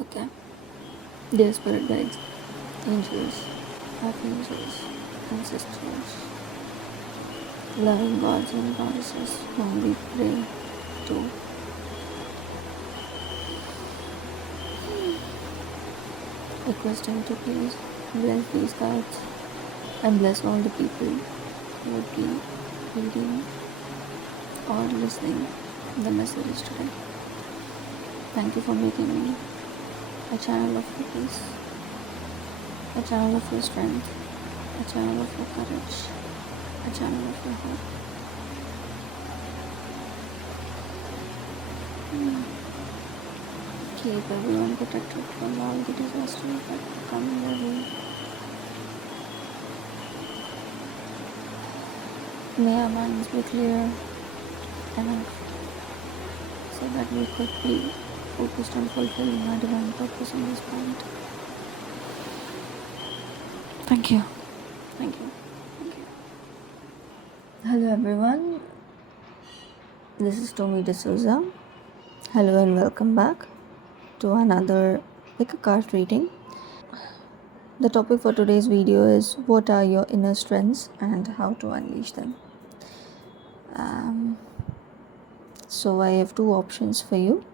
Okay. Dear spirit guides, angels, archangels, ancestors, loving gods and goddesses whom we pray to, requesting to please bless these cards and bless all the people who would be reading or listening the messages today. Thank you for making me a channel of your peace, a channel of your strength, a channel of your courage, a channel of your hope. Keep everyone protected from all the disasters that come their way. May our minds be clear enough so that we could be focused on fulfilling our divine purpose on this planet. Thank you. Thank you. Thank you. Hello everyone. This is Tommy D'Souza. Hello and welcome back to another pick a card reading. The topic for today's video is what are your inner strengths and how to unleash them. So I have two options for you.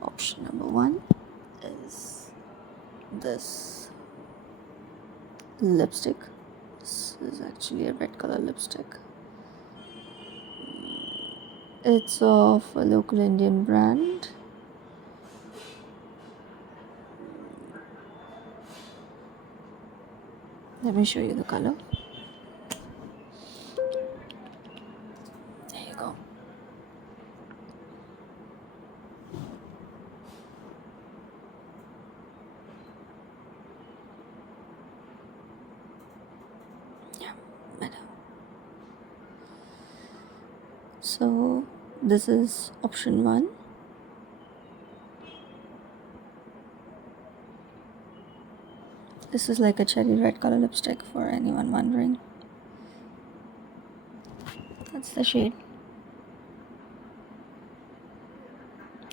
Option number one is this lipstick. This is actually a red color lipstick. It's of a local Indian brand. Let me show you the color. There you go. Yeah, better. So this is option one. This is like a cherry red color lipstick for anyone wondering. That's the shade.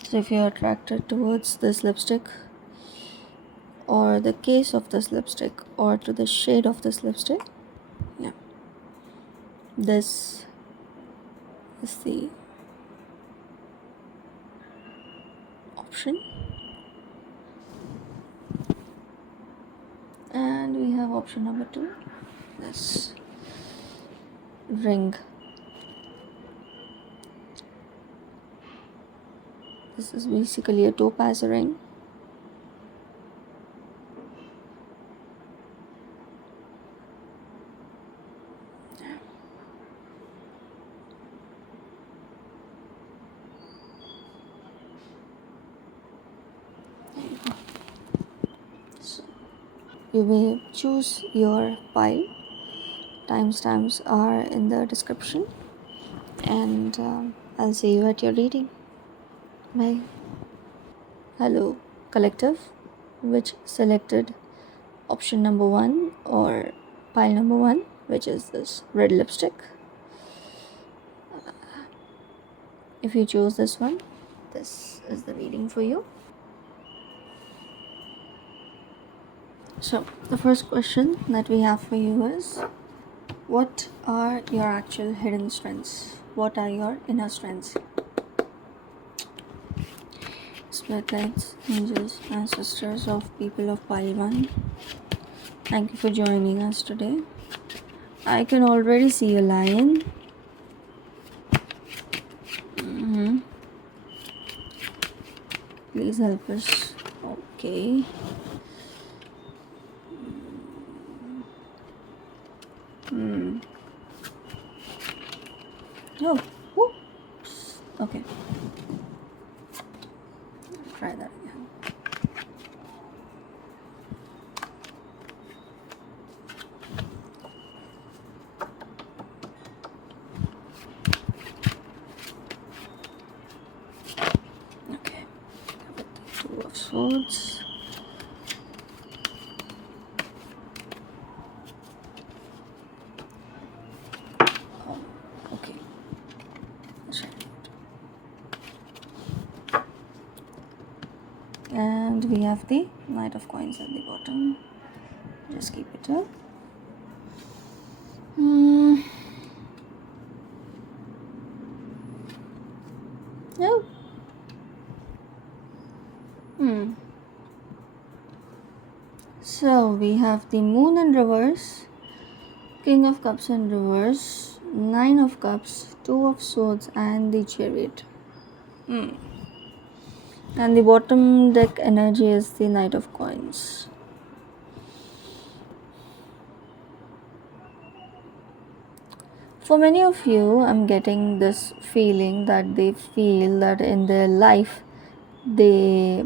So if you're attracted towards this lipstick or the case of this lipstick or to the shade of this lipstick, yeah, this is the option. And we have option number two, this ring. This is basically a topaz ring. So you may choose your pile. Timestamps are in the description, and I'll see you at your reading. Bye. Hello, collective, which selected option number one or pile number one, which is this red lipstick. If you chose this one, this is the reading for you. So the first question that we have for you is, what are your actual hidden strengths? What are your inner strengths? Spirit guides, angels, ancestors of people of pile 1, thank you for joining us today. I can already see a lion. Please help us. Okay. Oh, whoops. Okay. Try that again. Okay. Two of swords. Oh, okay. Let's try it. And we have the Knight of Coins at the bottom. Just keep it up. Hmm. Oh. Hmm. So we have the Moon in reverse, King of Cups in reverse, Nine of Cups, Two of Swords, and the Chariot. And the bottom deck energy is the Knight of Coins. For many of you, I'm getting this feeling that they feel that in their life, they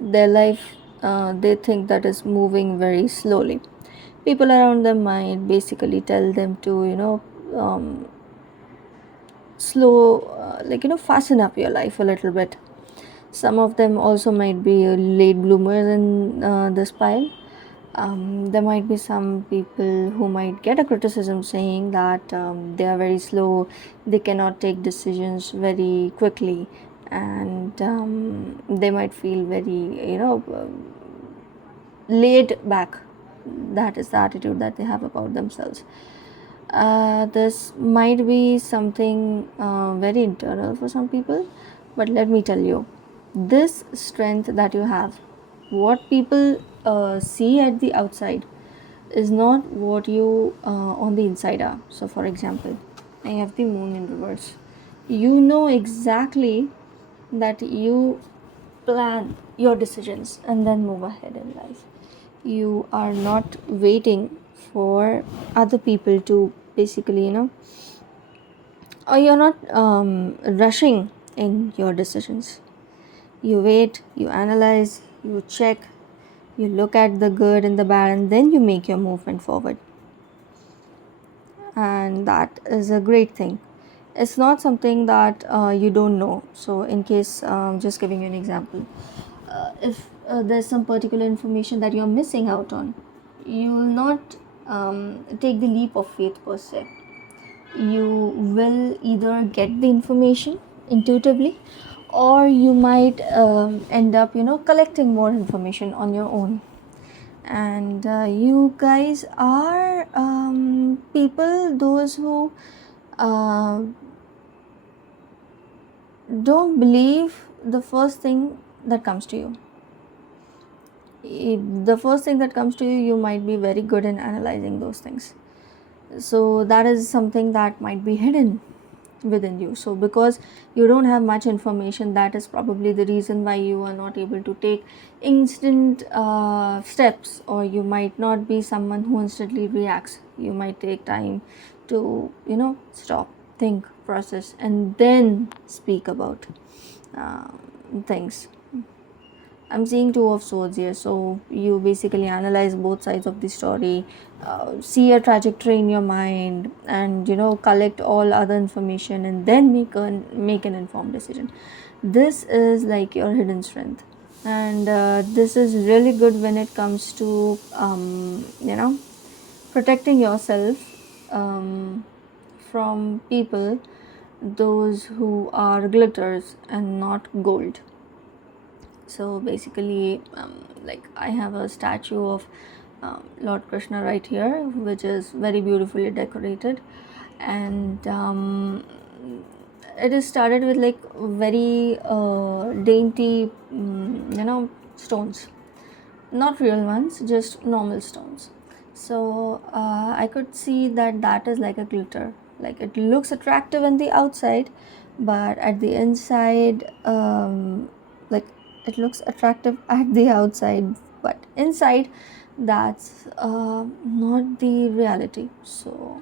their life they think that is moving very slowly. People around them might basically tell them to slow fasten up your life a little bit. Some of them also might be late bloomers in this pile. There might be some people who might get a criticism saying that they are very slow, they cannot take decisions very quickly, and they might feel very laid back. That is the attitude that they have about themselves. This might be something very internal for some people, but let me tell you, this strength that you have, what people see at the outside, is not what you on the inside are. So, for example, I have the Moon in reverse. You know exactly that you plan your decisions and then move ahead in life. You are not waiting for other people to basically, or you're not rushing in your decisions. You wait, you analyze, you check, you look at the good and the bad, and then you make your movement forward. And that is a great thing. It's not something that you don't know. So, in case, just giving you an example, if there's some particular information that you're missing out on, you will not take the leap of faith per se. You will either get the information intuitively, or you might end up collecting more information on your own. And you guys are people those who uh, don't believe the first thing that comes to you. The first thing that comes to you, you might be very good in analyzing those things. So that is something that might be hidden within you. So because you don't have much information, that is probably the reason why you are not able to take instant steps, or you might not be someone who instantly reacts. You might take time to stop, think, process, and then speak about uh, things. I'm seeing Two of Swords here, so you basically analyze both sides of the story, see a trajectory in your mind, and collect all other information, and then make an informed decision. This is like your hidden strength, and this is really good when it comes to protecting yourself from people, those who are glitters and not gold. So basically, like I have a statue of Lord Krishna right here, which is very beautifully decorated, and it is started with like very dainty, stones, not real ones, just normal stones. So I could see that that is like a glitter. Like it looks attractive on the outside, but at the inside, like it looks attractive at the outside, but inside, that's not the reality. So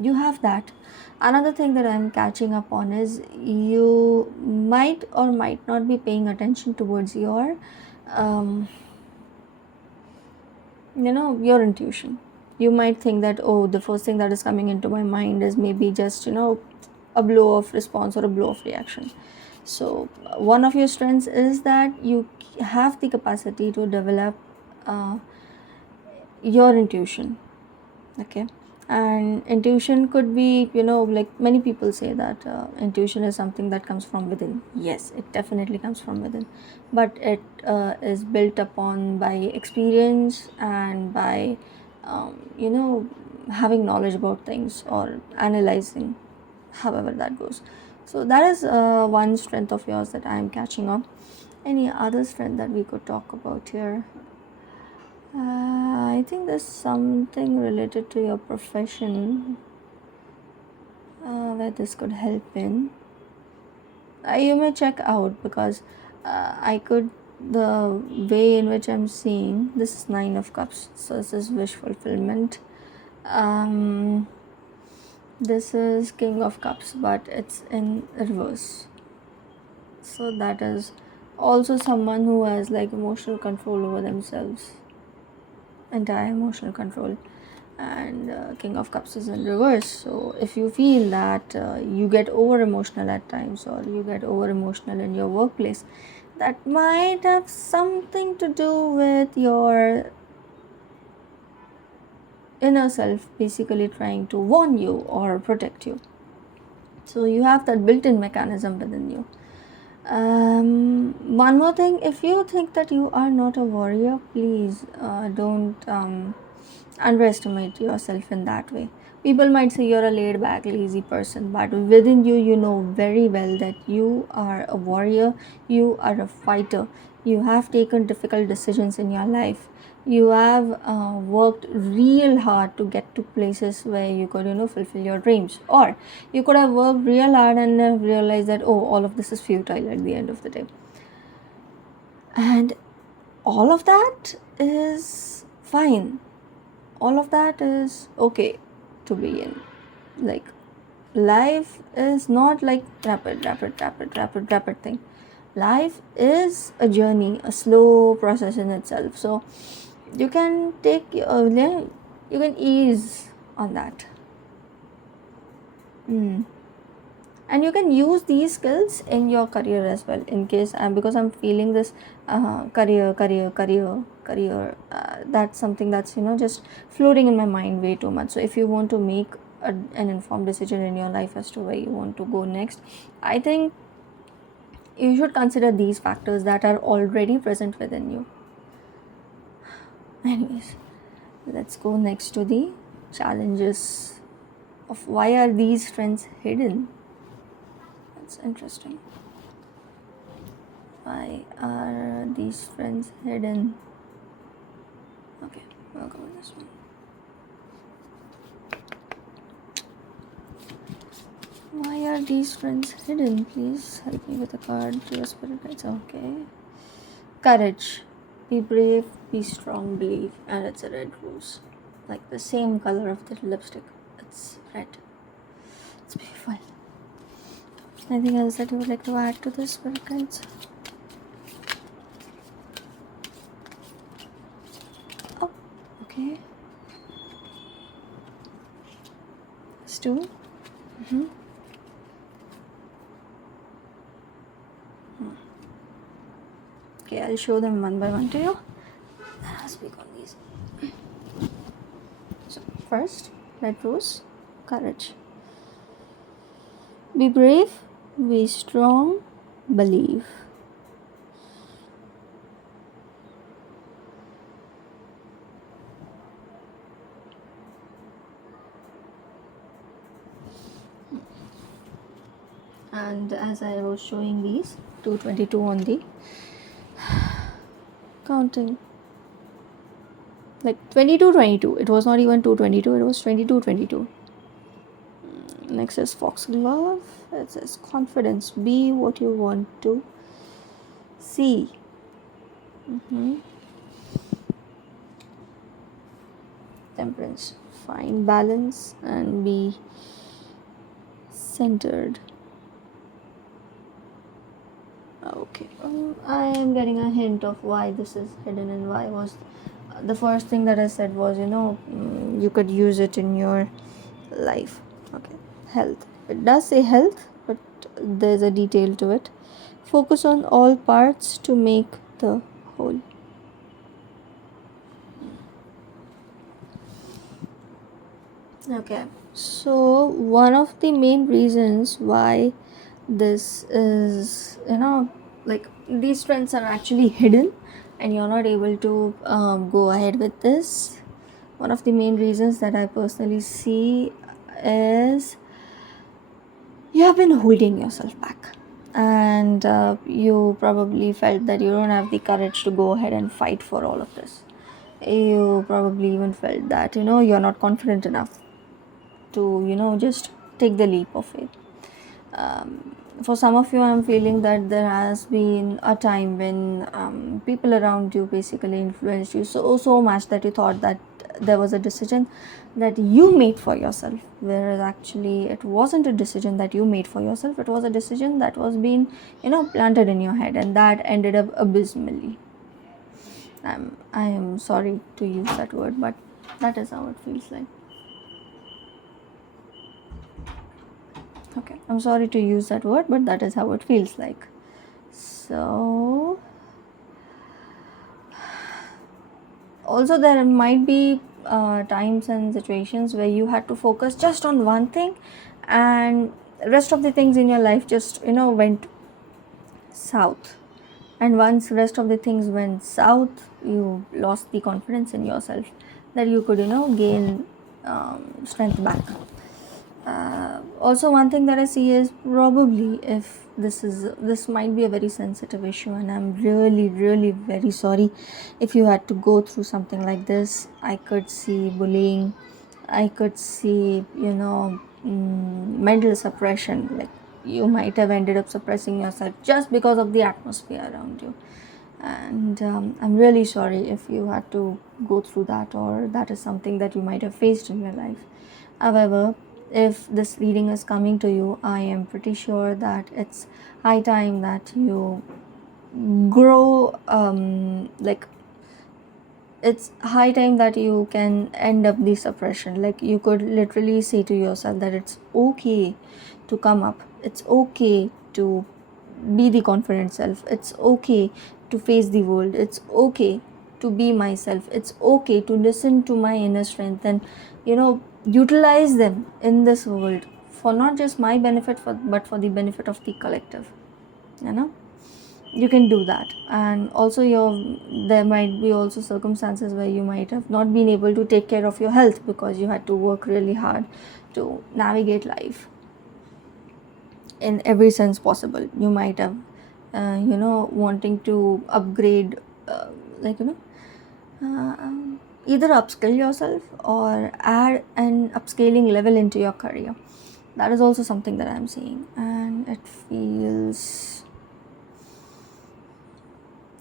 you have that. Another thing that I'm catching up on is you might or might not be paying attention towards your um, your intuition. You might think that, oh, the first thing that is coming into my mind is maybe just a blow of response or a blow of reaction. So one of your strengths is that you have the capacity to develop uh, your intuition. Okay, And intuition could be, like many people say that intuition is something that comes from within. Yes, it definitely comes from within, but it is built upon by experience and by having knowledge about things or analyzing, however that goes. So that is one strength of yours that I am catching on. Any other strength that we could talk about here? I think there's something related to your profession where this could help in. You may check out, because I could, the way in which I'm seeing this is Nine of Cups, so this is wish fulfillment. This is King of Cups, but it's in reverse. So that is also someone who has like emotional control over themselves, entire emotional control. And King of Cups is in reverse. So if you feel that you get over emotional at times, or you get over emotional in your workplace, that might have something to do with your inner self basically trying to warn you or protect you. So you have that built-in mechanism within you. One more thing, if you think that you are not a warrior, please don't underestimate yourself in that way. People might say you're a laid back, lazy person, but within you, you know very well that you are a warrior, you are a fighter, you have taken difficult decisions in your life. You have worked real hard to get to places where you could, fulfill your dreams. Or you could have worked real hard and realized that, oh, all of this is futile at the end of the day. And all of that is fine. All of that is okay to be in. Like, life is not like rapid thing. Life is a journey, a slow process in itself. So you can take you can ease on that. And you can use these skills in your career as well, in case because I'm feeling this career, that's something that's just floating in my mind way too much. So if you want to make an informed decision in your life as to where you want to go next, I think you should consider these factors that are already present within you. Anyways, let's go next to the challenges of why are these strengths hidden. That's interesting. Why are these strengths hidden? Okay, we'll go with this one. Why are these strengths hidden? Please help me with a card to your spirit guides. Okay. Courage. Be brave, be strong, believe. And it's a red rose. Like the same color of the lipstick. It's red. It's beautiful. Anything else that you would like to add to this, spirit guides? Oh, okay. Let's do. Okay, I'll show them one by one to you. I'll speak on these. So, first, red rose, courage. Be brave, be strong, believe. And as I was showing these, 222 on the counting. Like 22, it was not even 222, it was 22. Next is foxglove. It says confidence. Be what you want to see. Temperance. Find balance and be centered. Okay, I am getting a hint of why this is hidden, and why was the first thing that I said was you could use it in your life. Okay, health. It does say health, but there's a detail to it. Focus on all parts to make the whole. Okay, so one of the main reasons why this is, like these trends are actually hidden and you're not able to go ahead with this. One of the main reasons that I personally see is you have been holding yourself back, and you probably felt that you don't have the courage to go ahead and fight for all of this. You probably even felt that you're not confident enough to just take the leap of faith. For some of you, I'm feeling that there has been a time when people around you basically influenced you so much that you thought that there was a decision that you made for yourself, whereas actually it wasn't a decision that you made for yourself. It was a decision that was being planted in your head, and that ended up abysmally. I am sorry to use that word, but that is how it feels like. Okay, I'm sorry to use that word, but that is how it feels like. So also there might be times and situations where you had to focus just on one thing, and rest of the things in your life just went south. And once rest of the things went south, you lost the confidence in yourself that you could gain strength back. Also, one thing that I see is probably, if this might be a very sensitive issue, and I'm really really very sorry if you had to go through something like this. I could see bullying, I could see mental suppression, like you might have ended up suppressing yourself just because of the atmosphere around you. And I'm really sorry if you had to go through that, or that is something that you might have faced in your life. However, if this reading is coming to you, I am pretty sure that it's high time that you grow, like it's high time that you can end up the suppression. Like you could literally say to yourself that it's okay to come up, it's okay to be the confident self, it's okay to face the world, it's okay to be myself, it's okay to listen to my inner strength and utilize them in this world for not just my benefit, but for the benefit of the collective. you know you can do that. And also there might be also circumstances where you might have not been able to take care of your health because you had to work really hard to navigate life in every sense possible. You might have wanting to upgrade, like either upskill yourself or add an upscaling level into your career. That is also something that I'm seeing, and it feels,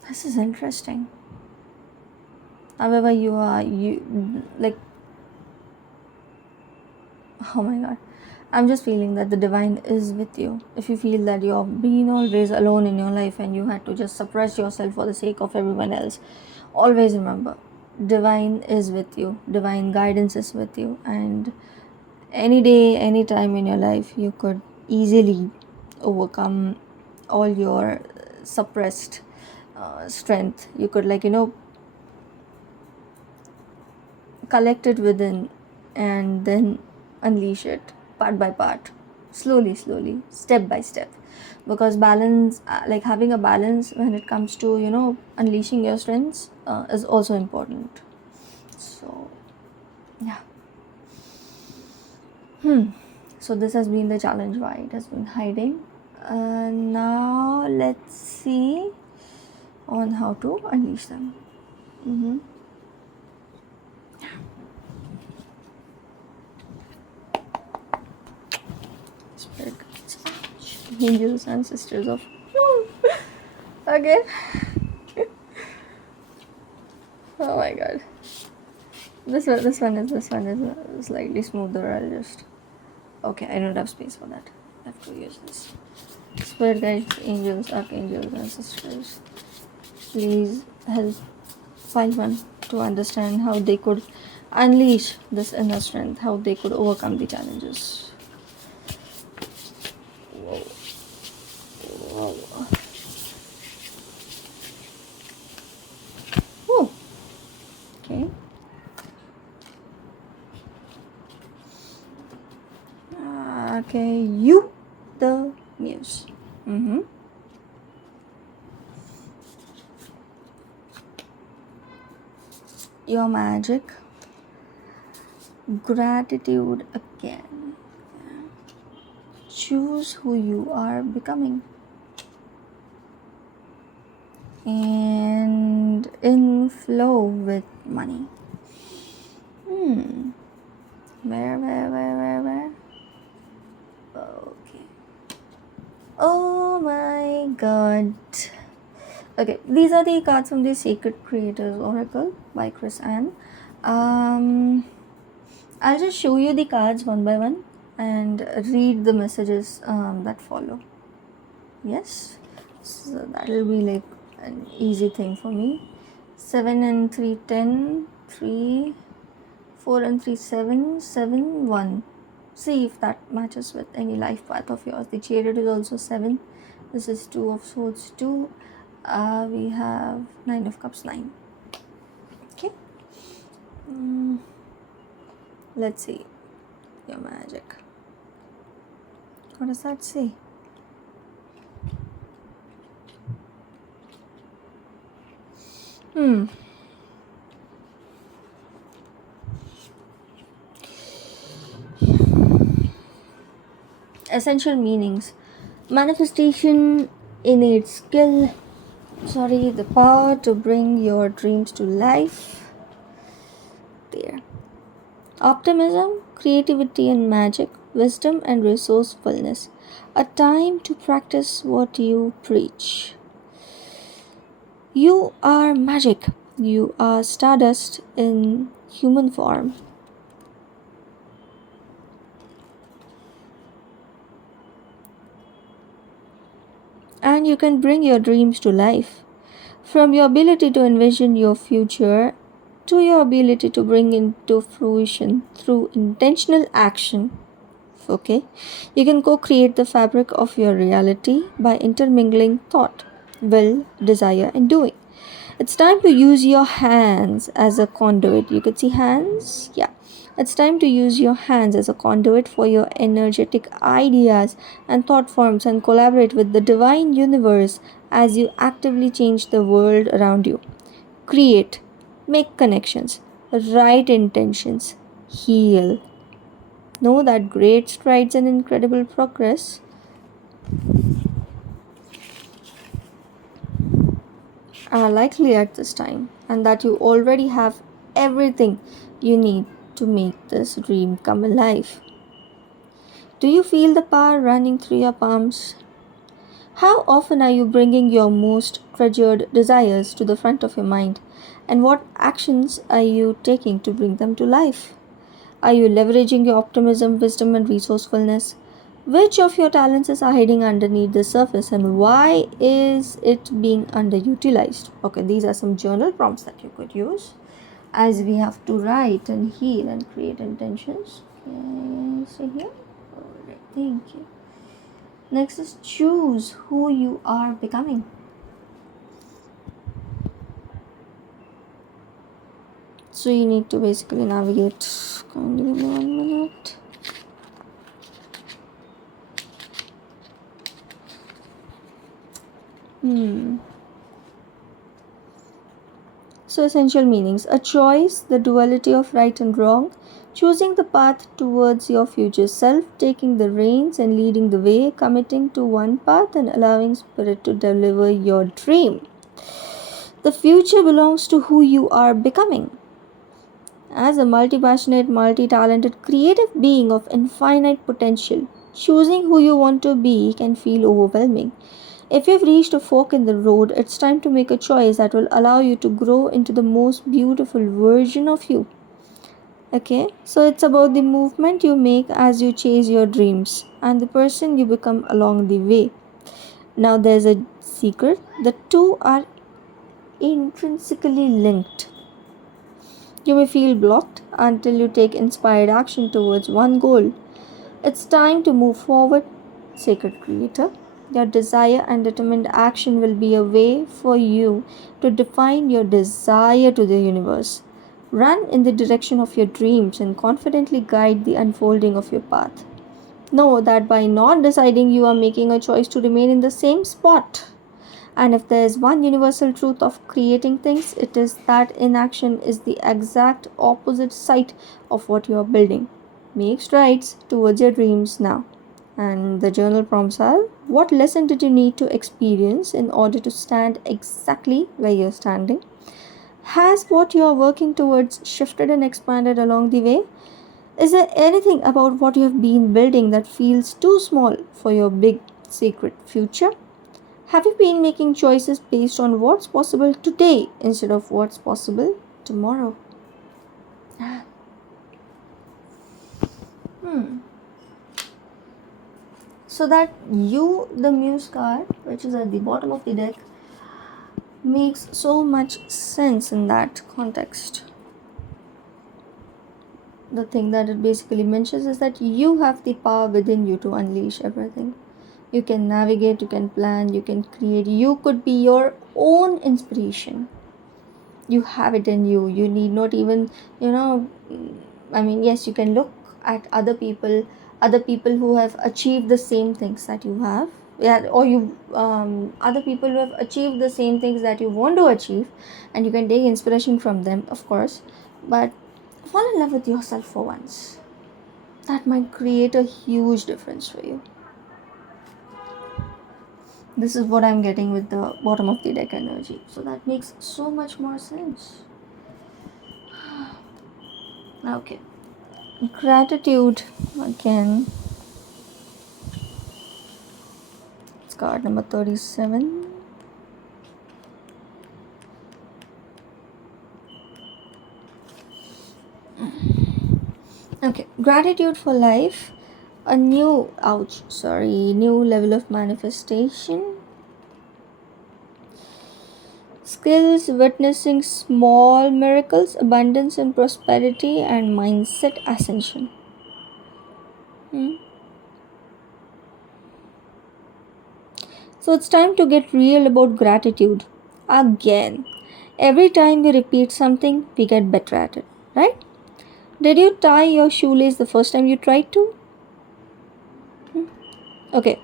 this is interesting. However, you like, oh my god, I'm just feeling that the divine is with you. If you feel that you're being always alone in your life and you had to just suppress yourself for the sake of everyone else, always remember, divine is with you, divine guidance is with you, and any day, any time in your life, you could easily overcome all your suppressed strength. You could, collect it within and then unleash it part by part, slowly, step by step. Because balance, like having a balance when it comes to unleashing your strengths, is also important. So yeah. So this has been the challenge, why it has been hiding. Now let's see on how to unleash them. Spirit guides, angels and sisters of again. Oh my god, this one is slightly smoother. I'll just, okay, I don't have space for that. I have to use this. Spirit guides, angels, archangels and sisters, please help find one to understand how they could unleash this inner strength, how they could overcome the challenges. Whoa. Whoa. Whoa. Okay. your magic, gratitude again. Choose who you are becoming. And in flow with money. Where? Okay. Oh my god. Okay, these are the cards from the Sacred Creators Oracle by Chris Ann. I'll just show you the cards one by one and read the messages that follow. Yes, so that'll be like an easy thing for me. 7 and 3, 10, 3, 4 and 3, 7, 7, 1. See if that matches with any life path of yours. The Chariot is also 7. This is 2 of Swords 2. We have 9 of Cups 9. Okay. Let's see your magic. What does that say? Essential meanings. Manifestation, innate skill, the power to bring your dreams to life. There. Optimism, creativity and magic, wisdom and resourcefulness. A time to practice what you preach. You are magic. You are stardust in human form. And you can bring your dreams to life. From your ability to envision your future to your ability to bring into fruition through intentional action. Okay, you can co-create the fabric of your reality by intermingling thought, will, desire, and doing. It's time to use your hands as a conduit. You could see hands? Yeah. It's time to use your hands as a conduit for your energetic ideas and thought forms and collaborate with the divine universe as you actively change the world around you. Create, make connections, write intentions, heal. Know that great strides and incredible progress are likely at this time, and that you already have everything you need to make this dream come alive. Do you feel the power running through your palms? How often are you bringing your most treasured desires to the front of your mind? And what actions are you taking to bring them to life? Are you leveraging your optimism, wisdom, and resourcefulness? Which of your talents is hiding underneath the surface and why is it being underutilized? Okay, these are some journal prompts that you could use as we have to write and heal and create intentions. Okay, so here. Alright, thank you. Next is choose who you are becoming. So you need to basically navigate. Can you give me 1 minute? So essential meanings. A choice, the duality of right and wrong, choosing the path towards your future self, taking the reins and leading the way, committing to one path and allowing spirit to deliver your dream. The future belongs to who you are becoming. As a multi-passionate, multi-talented, creative being of infinite potential, choosing who you want to be can feel overwhelming. If you've reached a fork in the road, it's time to make a choice that will allow you to grow into the most beautiful version of you. Okay, so it's about the movement you make as you chase your dreams and the person you become along the way. Now, there's a secret: the two are intrinsically linked. You may feel blocked until you take inspired action towards one goal. It's time to move forward, Sacred Creator. Your desire and determined action will be a way for you to define your desire to the universe. Run in the direction of your dreams and confidently guide the unfolding of your path. Know that by not deciding, you are making a choice to remain in the same spot. And if there is one universal truth of creating things, it is that inaction is the exact opposite side of what you are building. Make strides towards your dreams now. And the journal prompts are: what lesson did you need to experience in order to stand exactly where you're standing? Has what you are working towards shifted and expanded along the way? Is there anything about what you have been building that feels too small for your big secret future? Have you been making choices based on what's possible today instead of what's possible tomorrow? So that you, the Muse card, which is at the bottom of the deck, makes so much sense in that context. The thing that it basically mentions is that you have the power within you to unleash everything. You can navigate, you can plan, you can create, you could be your own inspiration. You have it in you. You need not even, yes, you can look at other people who have achieved the same things that you have. Yeah, or you other people who have achieved the same things that you want to achieve, and you can take inspiration from them, of course. But fall in love with yourself for once. That might create a huge difference for you. This is what I'm getting with the bottom of the deck energy. So that makes so much more sense. Okay. Gratitude again. It's card number 37. Okay. Gratitude for life. New level of manifestation. Skills, witnessing small miracles, abundance and prosperity, and mindset ascension. So it's time to get real about gratitude. Again. Every time we repeat something, we get better at it, right? Did you tie your shoelace the first time you tried to? Okay.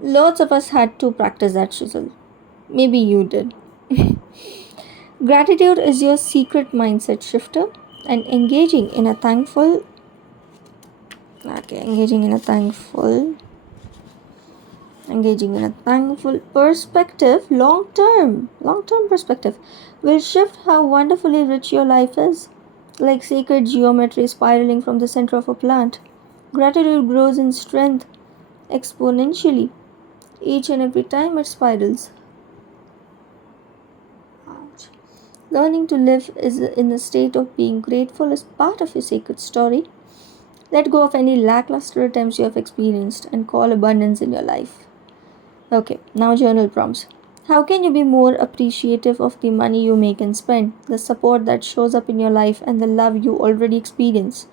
Lots of us had to practice that chisel. Maybe you did. Gratitude is your secret mindset shifter, and engaging in a thankful perspective, long term perspective, will shift how wonderfully rich your life is. Like sacred geometry spiraling from the center of a plant, gratitude grows in strength exponentially each and every time it spirals. Ouch. Learning to live is in a state of being grateful is part of your sacred story. Let go of any lackluster attempts you have experienced and call abundance in your life. Okay, now journal prompts. How can you be more appreciative of the money you make and spend, the support that shows up in your life, and the love you already experience?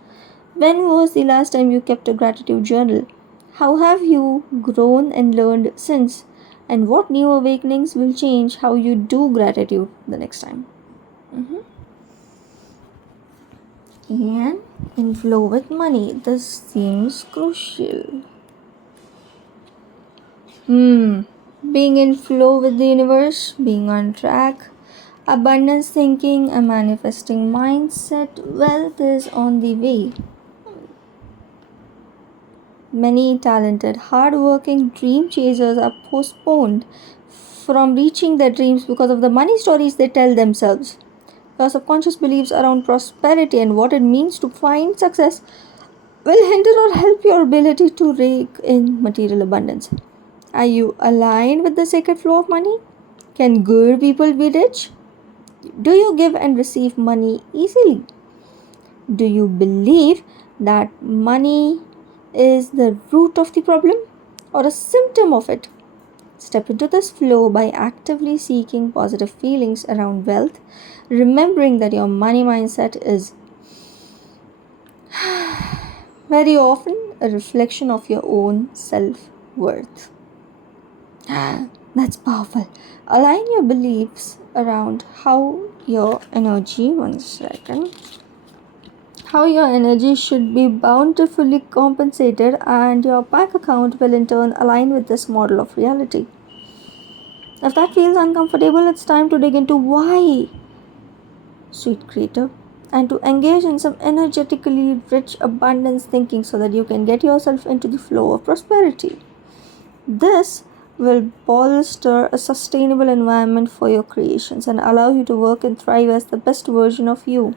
When was the last time you kept a gratitude journal? How have you grown and learned since? And what new awakenings will change how you do gratitude the next time? And in flow with money, this seems crucial. Being in flow with the universe, being on track, abundance thinking, a manifesting mindset, wealth is on the way. Many talented, hardworking dream chasers are postponed from reaching their dreams because of the money stories they tell themselves. Your subconscious beliefs around prosperity and what it means to find success will hinder or help your ability to rake in material abundance. Are you aligned with the sacred flow of money? Can good people be rich? Do you give and receive money easily? Do you believe that money is the root of the problem or a symptom of it? Step into this flow by actively seeking positive feelings around wealth, remembering that your money mindset is very often a reflection of your own self-worth. That's powerful. Align your beliefs around how your energy, one second. how your energy should be bountifully compensated, and your bank account will in turn align with this model of reality. If that feels uncomfortable, it's time to dig into why, sweet creator, and to engage in some energetically rich abundance thinking so that you can get yourself into the flow of prosperity. This will bolster a sustainable environment for your creations and allow you to work and thrive as the best version of you.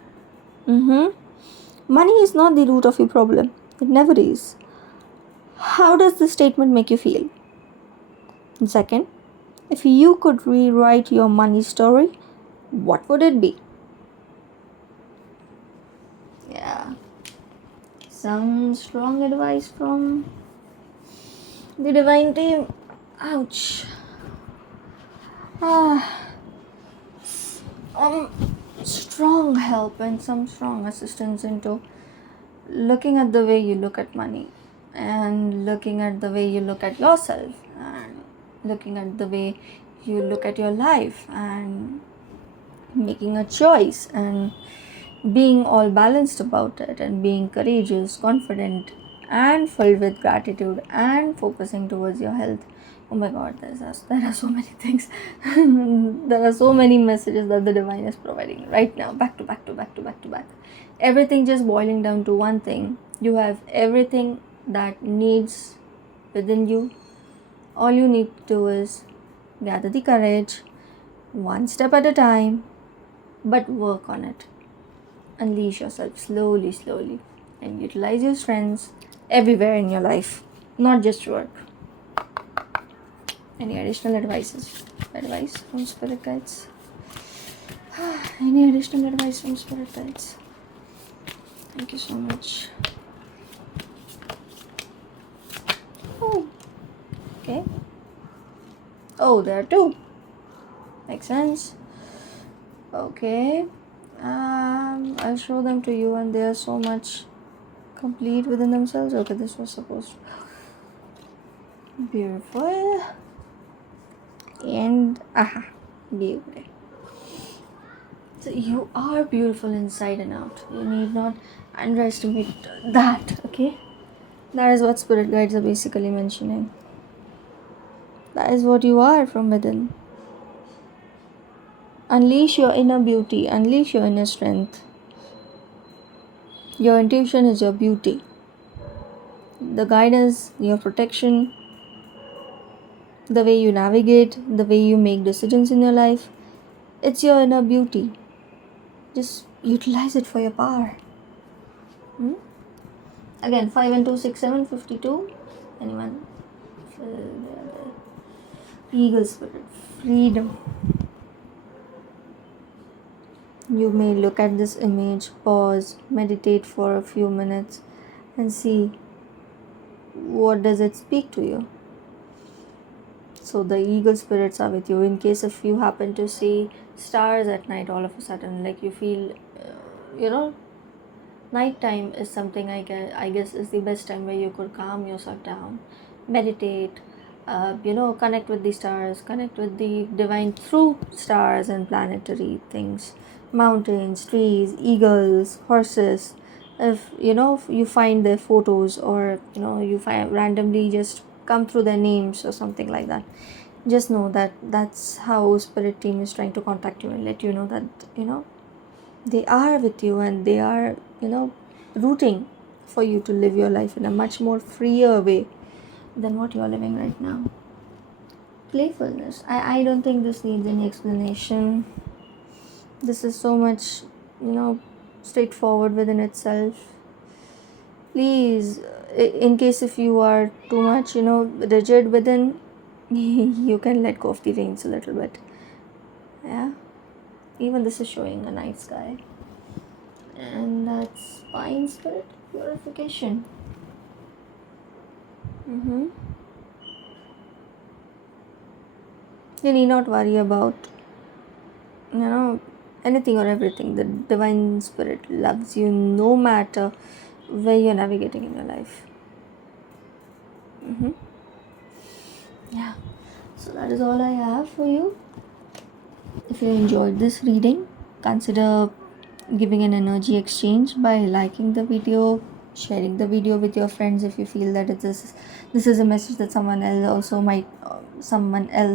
Mm-hmm. Money is not the root of your problem. It never is. How does this statement make you feel? And second, if you could rewrite your money story, what would it be? Yeah. Some strong advice from the divine team. Ouch. Ah, strong help and some strong assistance into looking at the way you look at money, and looking at the way you look at yourself, and looking at the way you look at your life, and making a choice, and being all balanced about it, and being courageous, confident, and filled with gratitude, and focusing towards your health. Oh my god, there are so many things. There are so many messages that the divine is providing right now, back to back to back to back to back. Everything just boiling down to one thing. You have everything that needs within you. All you need to do is gather the courage, one step at a time, but work on it. Unleash yourself slowly, slowly, and utilize your strengths everywhere in your life, not just work. Any additional advice from spirit guides? Any additional advice from spirit guides? Thank you so much. Oh, okay. Oh, there are two. Makes sense. Okay. I'll show them to you, and they are so much complete within themselves. Okay, this was supposed to be beautiful. And beautiful. So you are beautiful inside and out. You need not underestimate that, okay? That is what spirit guides are basically mentioning. That is what you are from within. Unleash your inner beauty, unleash your inner strength. Your intuition is your beauty. The guidance, your protection, the way you navigate, the way you make decisions in your life, it's your inner beauty. Just utilize it for your power. Again, 5 and 2, 6, 7, 52. Anyone? Eagle spirit, freedom. You may look at this image, pause, meditate for a few minutes, and see what does it speak to you. So the eagle spirits are with you. In case if you happen to see stars at night, all of a sudden, like you feel, nighttime is something I guess is the best time where you could calm yourself down, meditate, connect with the stars, connect with the divine through stars and planetary things, mountains, trees, eagles, horses. If you find their photos, or you find randomly just come through their names or something like that, just know that that's how spirit team is trying to contact you and let you know that they are with you, and they are rooting for you to live your life in a much more freer way than what you are living right now. Playfulness, I don't think this needs any explanation. This is so much straightforward within itself. Please, in case if you are too much rigid within, you can let go of the reins a little bit. Yeah, even this is showing a night sky, and that's fine. Spirit purification. You need not worry about anything or everything. The divine spirit loves you no matter where you're navigating in your life. Yeah, so that is all I have for you. If you enjoyed this reading, consider giving an energy exchange by liking the video, sharing the video with your friends if you feel that this is a message that someone else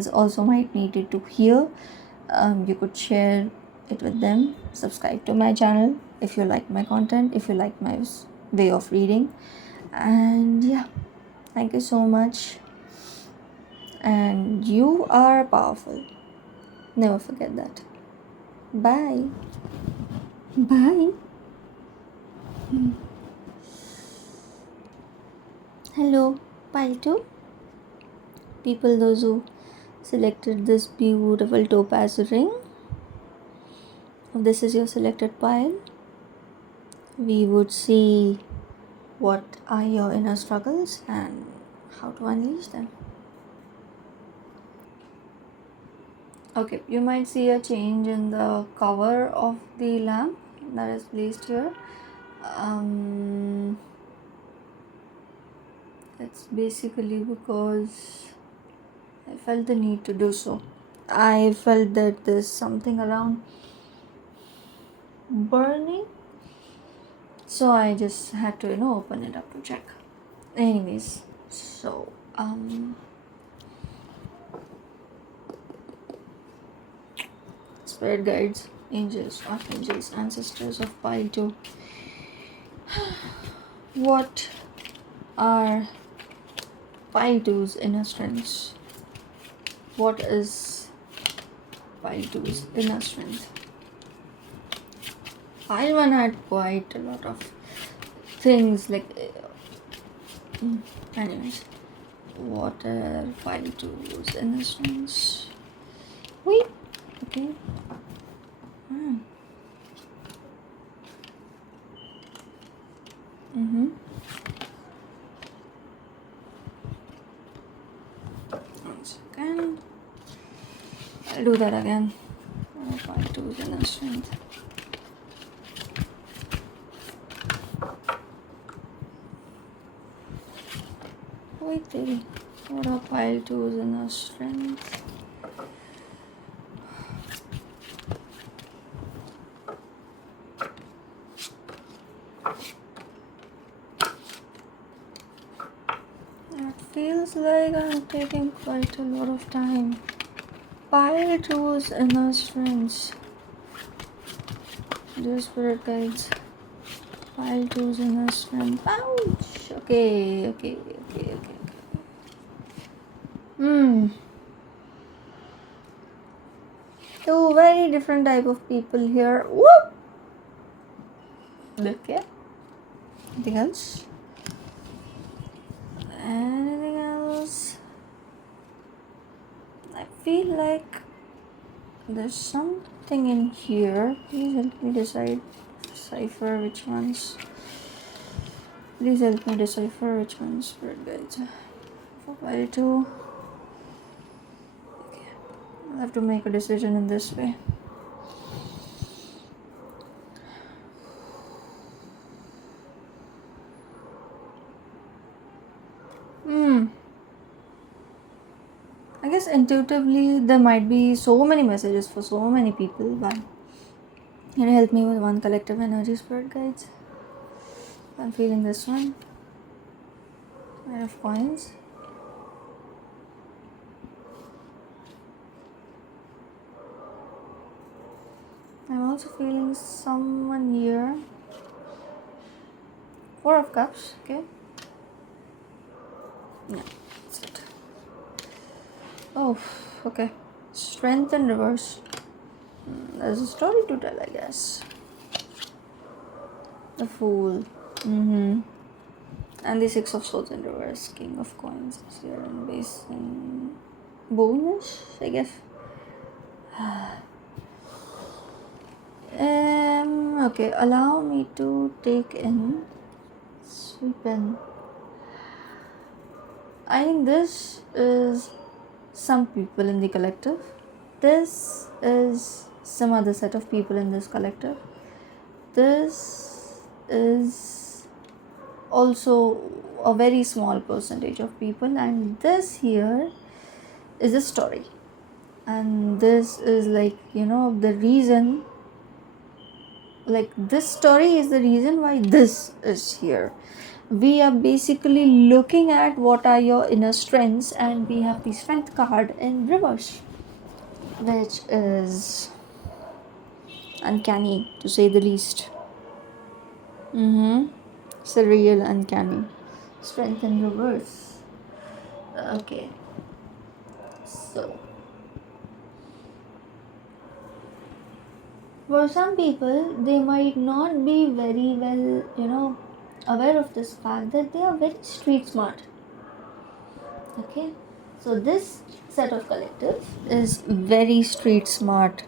also might need it to hear. You could share it with them. Subscribe to my channel if you like my content, if you like my way of reading. And yeah, thank you so much. And you are powerful. Never forget that. Bye. Bye. Hello, pile 2. People, those who selected this beautiful topaz ring. If this is your selected pile, we would see what are your inner struggles and how to unleash them. Okay, you might see a change in the cover of the lamp that is placed here. It's basically because I felt the need to do so. I felt that there's something around burning, so I just had to open it up to check. Anyways, so spirit guides, angels, archangels, ancestors of pile 2, what are pile 2's inner strengths? What is pile 2's inner strength? Pile 1 had quite a lot of things like anyways, what are pile 2's inner strengths? Wait, okay. One second. I'll do that again. Pile 2's inner strength. Wait, baby. What are pile 2's inner strength? It feels like I'm taking quite a lot of time. Pile 2's inner strengths. Dear spirit guides. Pile 2's inner strength. Ouch! Okay. Two very different type of people here. Whoop! Okay. Anything else? Anything else? I feel like there's something in here. Please help me decipher which ones. Please help me decipher which ones, spirit guides. For pile 2. Okay. I'll have to make a decision in this way. I guess intuitively there might be so many messages for so many people, but can you help me with one collective energy, spirit guides? I'm feeling this one. Nine of coins. I'm also feeling someone here. Four of cups, okay. Yeah, that's it. Oh, okay. Strength in reverse. There's a story to tell, I guess. The Fool. And the Six of Swords in reverse. King of Coins is here in base in bonus, I guess. Okay, allow me to take in, sweep in. I think this is some people in the collective. This is some other set of people in this collective. This is also a very small percentage of people, and this here is a story. And this is like, the reason like this story is the reason why this is here. We are basically looking at what are your inner strengths, and we have the strength card in reverse, which is uncanny to say the least. Mm-hmm. Surreal, uncanny. Strength in reverse. Okay, so for some people, they might not be very well, aware of this fact that they are very street smart. Okay, so this set of collective is very street smart.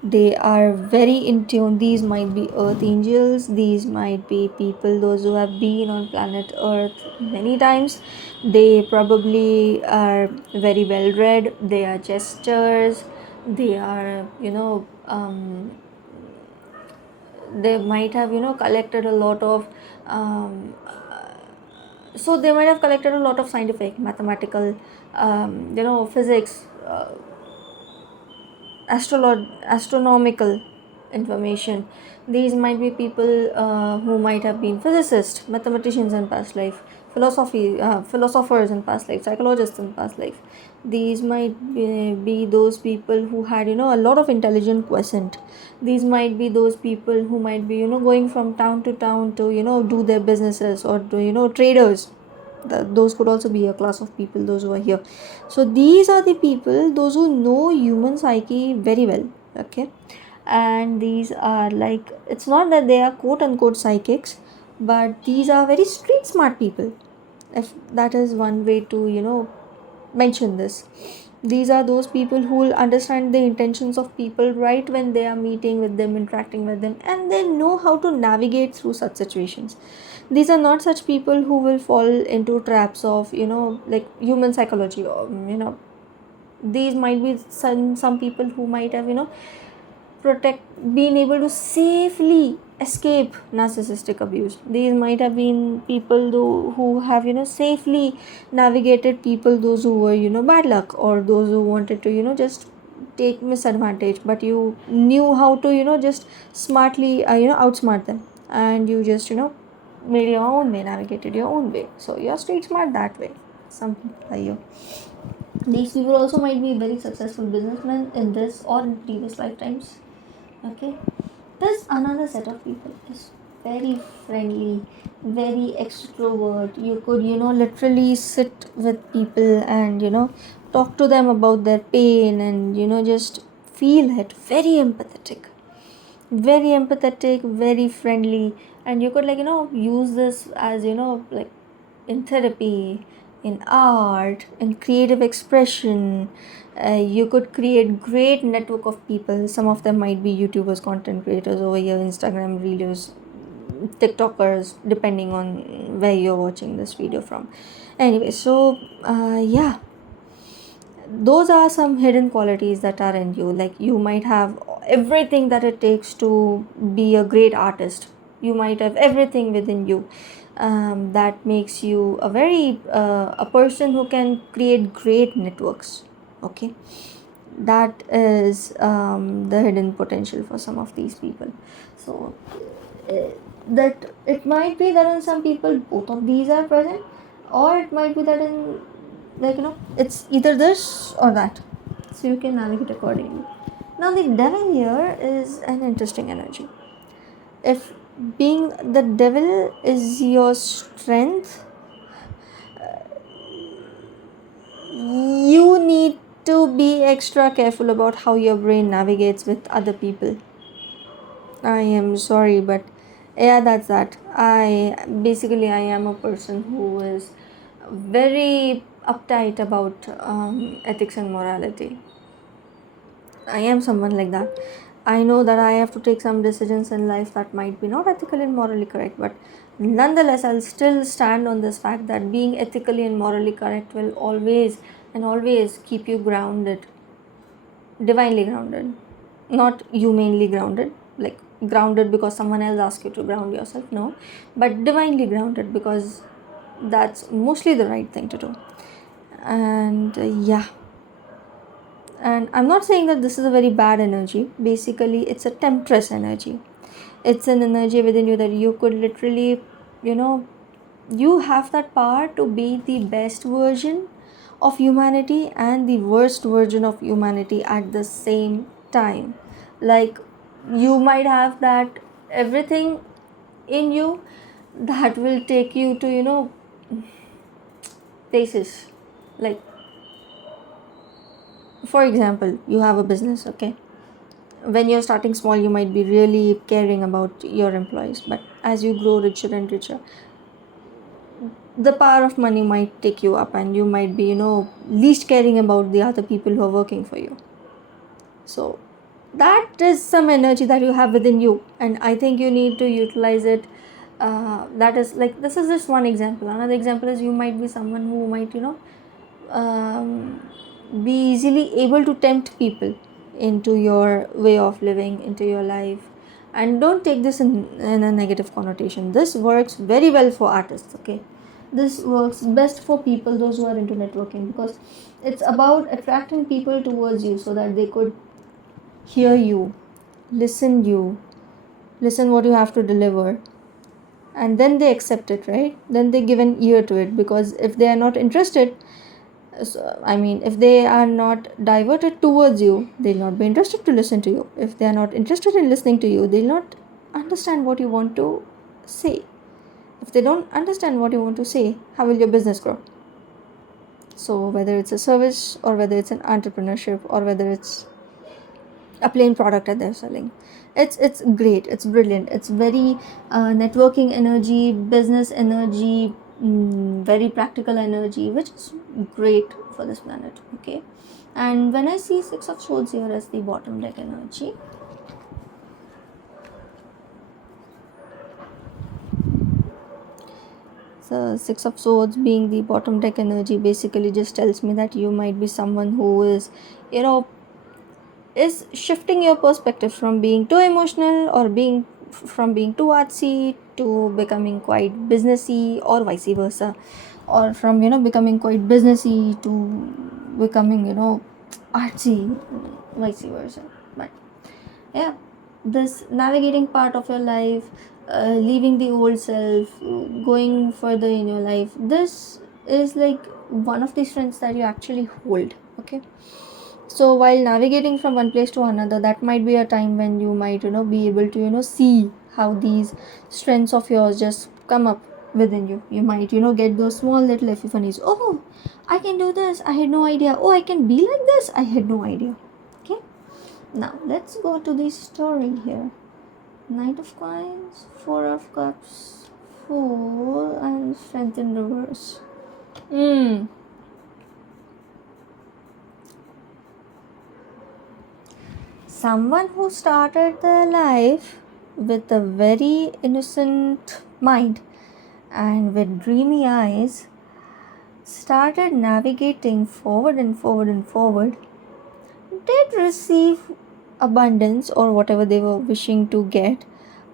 They are very in tune. These might be earth angels, these might be people those who have been on planet earth many times. They probably are very well read, they are jesters, they are, they might have, collected a lot of um, so they might have collected a lot of scientific, mathematical, physics, astronomical information. These might be people who might have been physicists, mathematicians in past life, philosophers in past life, psychologists in past life. These might be those people who had, a lot of intelligent quotient. These might be those people who might be, going from town to town to, do their businesses, or to, traders. Those could also be a class of people, those who are here. So these are the people, those who know human psyche very well. Okay, and these are like, it's not that they are quote unquote psychics, but these are very street smart people, if that is one way to, mention this. These are those people who will understand the intentions of people right when they are meeting with them, interacting with them, and they know how to navigate through such situations. These are not such people who will fall into traps of, like human psychology, or, these might be some people who might have, protect being able to safely escape narcissistic abuse. These might have been people who have, safely navigated people, those who were, bad luck, or those who wanted to, just take misadvantage, but you knew how to, just smartly, outsmart them, and you just, made your own way, navigated your own way. So you're street smart that way. Some people are you. These people also might be very successful businessmen in this or in previous lifetimes. Okay, there's another set of people is very friendly, very extrovert. You could, literally sit with people and, talk to them about their pain, and, just feel it. Very empathetic, very friendly. And you could, like, use this as, like, in therapy, in art, in creative expression. You could create great network of people. Some of them might be YouTubers, content creators over here, Instagram reels, TikTokers, depending on where you're watching this video from. Anyway, so yeah, those are some hidden qualities that are in you. Like, you might have everything that it takes to be a great artist. You might have everything within you that makes you a person who can create great networks. Okay, that is the hidden potential for some of these people. So uh, that it might be that in some people both of these are present, or it might be that in, like, it's either this or that. So you can navigate accordingly. Now the devil here is an interesting energy. If being the devil is your strength, you need to be extra careful about how your brain navigates with other people. I am sorry, but yeah, that's that. I am a person who is very uptight about ethics and morality. I am someone like that. I know that I have to take some decisions in life that might be not ethically and morally correct, but nonetheless, I'll still stand on this fact that being ethically and morally correct will always and always keep you grounded, divinely grounded, not humanly grounded, like grounded because someone else asked you to ground yourself, no, but divinely grounded because that's mostly the right thing to do. And yeah, and I'm not saying that this is a very bad energy. Basically, it's a temptress energy. It's an energy within you that you could literally, you know, you have that power to be the best version of humanity and the worst version of humanity at the same time. Like, you might have that everything in you that will take you to, places. Like, for example, you have a business, okay? When you're starting small, you might be really caring about your employees, but as you grow richer and richer, the power of money might take you up, and you might be, least caring about the other people who are working for you. So that is some energy that you have within you, and I think you need to utilize it. That is like, this is just one example. Another example is, you might be someone who might, um, be easily able to tempt people into your way of living, into your life. And don't take this in a negative connotation. This works very well for artists, okay? This works best for people, those who are into networking, because it's about attracting people towards you so that they could hear you, listen what you have to deliver, and then they accept it, right? Then they give an ear to it, because if they are not interested, so, I mean, if they are not diverted towards you, they'll not be interested to listen to you. If they are not interested in listening to you, they'll not understand what you want to say. If they don't understand what you want to say, how will your business grow? So whether it's a service, or whether it's an entrepreneurship, or whether it's a plain product that they're selling, it's great, it's brilliant, it's very networking energy, business energy, very practical energy, which is great for this planet, okay? And when I see Six of Swords here as the bottom deck energy, so Six of Swords being the bottom deck energy basically just tells me that you might be someone who is, is shifting your perspective from being too emotional, or from being too artsy to becoming quite businessy, or vice versa, or from becoming quite businessy to becoming artsy, vice versa. But yeah, this navigating part of your life, leaving the old self, going further in your life, this is like one of the strengths that you actually hold, okay? So while navigating from one place to another, that might be a time when you might be able to see how these strengths of yours just come up within you. You might get those small little epiphanies. Oh, I can do this, I had no idea. Oh, I can be like this, I had no idea. Okay, now let's go to the story here. Knight of Coins, Four of Cups, Fool, and Strength in reverse. Someone who started their life with a very innocent mind and with dreamy eyes started navigating forward and forward and forward, did receive abundance or whatever they were wishing to get,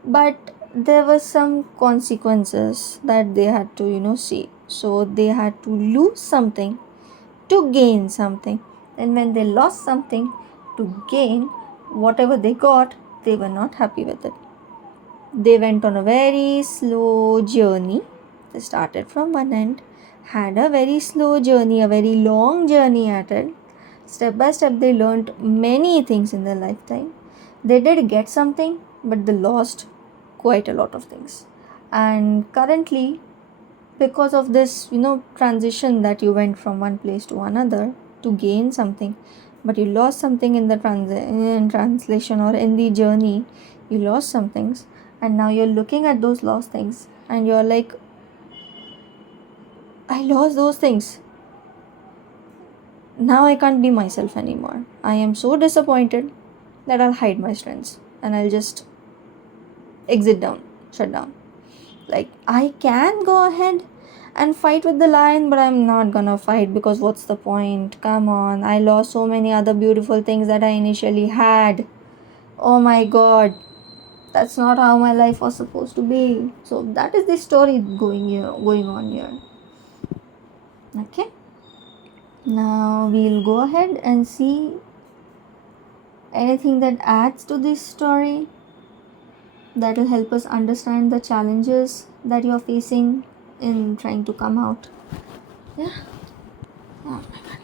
but there were some consequences that they had to see. So they had to lose something to gain something, and when they lost something to gain whatever they got, they were not happy with it. They went on a very slow journey. They started from one end, had a very slow journey, a very long journey at it. Step by step, they learned many things in their lifetime. They did get something, but they lost quite a lot of things. And currently, because of this transition, that you went from one place to another to gain something, but you lost something in the in translation, or in the journey, you lost some things, and now you're looking at those lost things and you're like, I lost those things, now I can't be myself anymore. I am so disappointed that I'll hide my strengths and I'll just shut down. Like, I can go ahead and fight with the lion, but I'm not gonna fight, because what's the point? Come on, I lost so many other beautiful things that I initially had. Oh my god, that's not how my life was supposed to be. So that is the story going on here. Okay, now we'll go ahead and see anything that adds to this story. that will help us understand the challenges that you're facing in trying to come out. Yeah. Oh my god.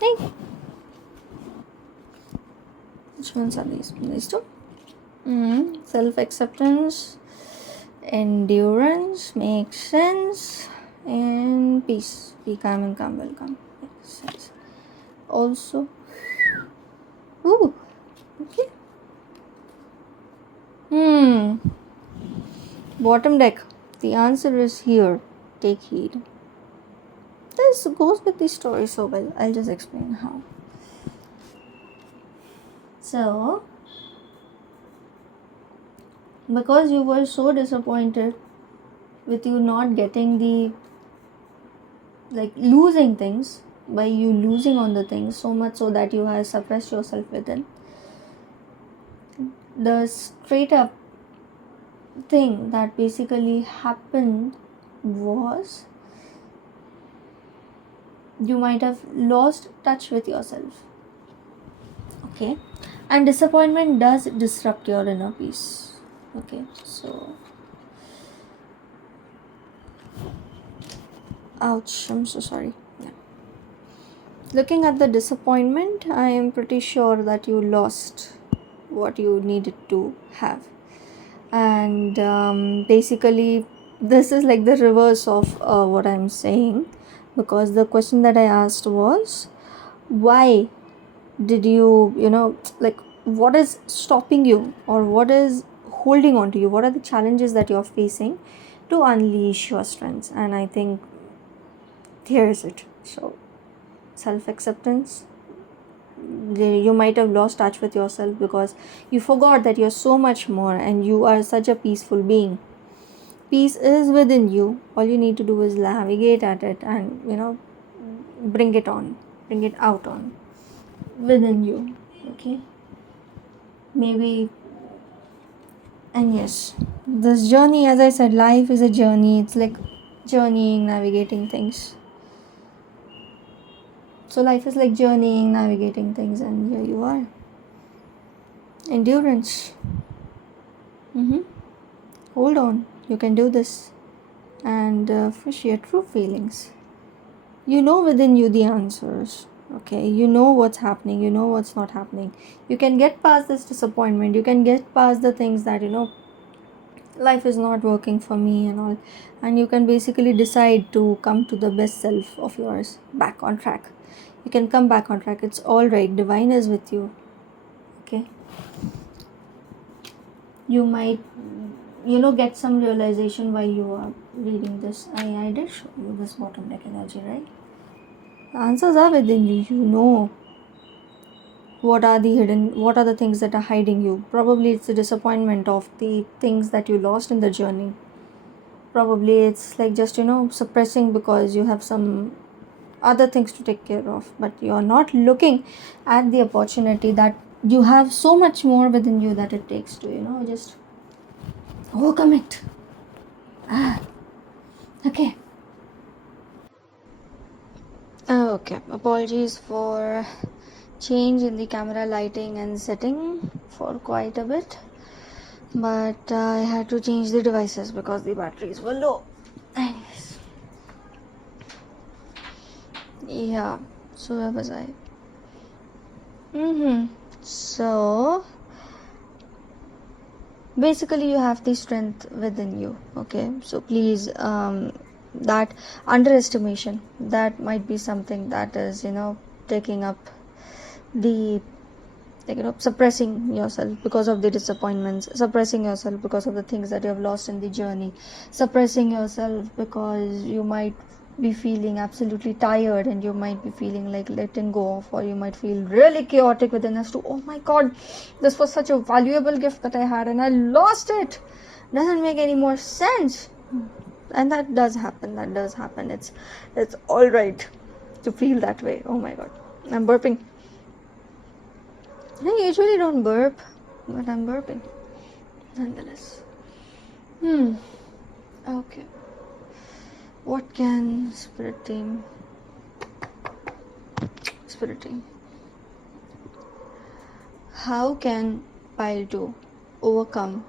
Hey. Which ones are these? These two? Self-acceptance, endurance, makes sense, and peace. Be calm and calm will come. Makes sense. Also, ooh, okay. Bottom deck. The answer is here. Take heed. This goes with the story so well. I'll just explain how. So, because you were so disappointed with you not getting the, like, losing things, by you losing on the things so much so that you have suppressed yourself within, the straight up thing that basically happened was you might have lost touch with yourself. Okay, and disappointment does disrupt your inner peace. Okay, so ouch, I'm so sorry. Yeah. Looking at the disappointment, I am pretty sure that you lost what you needed to have. And basically, this is like the reverse of what I'm saying, because the question that I asked was, why did you, like, what is stopping you, or what is holding on to you? What are the challenges that you're facing to unleash your strengths? And I think here is it. So, self-acceptance. You might have lost touch with yourself because you forgot that you're so much more and you are such a peaceful being. Peace is within you. All you need to do is navigate at it and bring it out on within you. Okay, maybe. And yes, this journey, as I said, life is a journey. It's like journeying, navigating things. So life is like journeying, navigating things, and here you are. Endurance. Hold on, you can do this. And fish your true feelings. You know within you the answers. Okay, you know what's happening, you know what's not happening. You can get past this disappointment. You can get past the things that life is not working for me and all, and you can basically decide to come to the best self of yours, back on track. You can come back on track. It's all right. Divine is with you. Okay, you might get some realization while you are reading this. I did show you this bottom deck energy, right? The answers are within you. You know what are the things that are hiding you. Probably it's the disappointment of the things that you lost in the journey. Probably it's like just suppressing because you have some other things to take care of, but you're not looking at the opportunity that you have so much more within you that it takes to just overcome it. Okay. Okay, apologies for change in the camera lighting and setting for quite a bit, but I had to change the devices because the batteries were low. Anyways, yeah, so where was I? So basically you have the strength within you. Okay, so please, that underestimation, that might be something that is taking up the, suppressing yourself because of the disappointments, suppressing yourself because of the things that you have lost in the journey, suppressing yourself because you might be feeling absolutely tired and you might be feeling like letting go of, or you might feel really chaotic within as to, oh my god, this was such a valuable gift that I had and I lost it. Doesn't make any more sense. And that does happen. It's all right to feel that way. Oh my god, I'm burping. I usually don't burp, but I'm burping nonetheless. Okay. What can Spirit Team? how can pile 2 overcome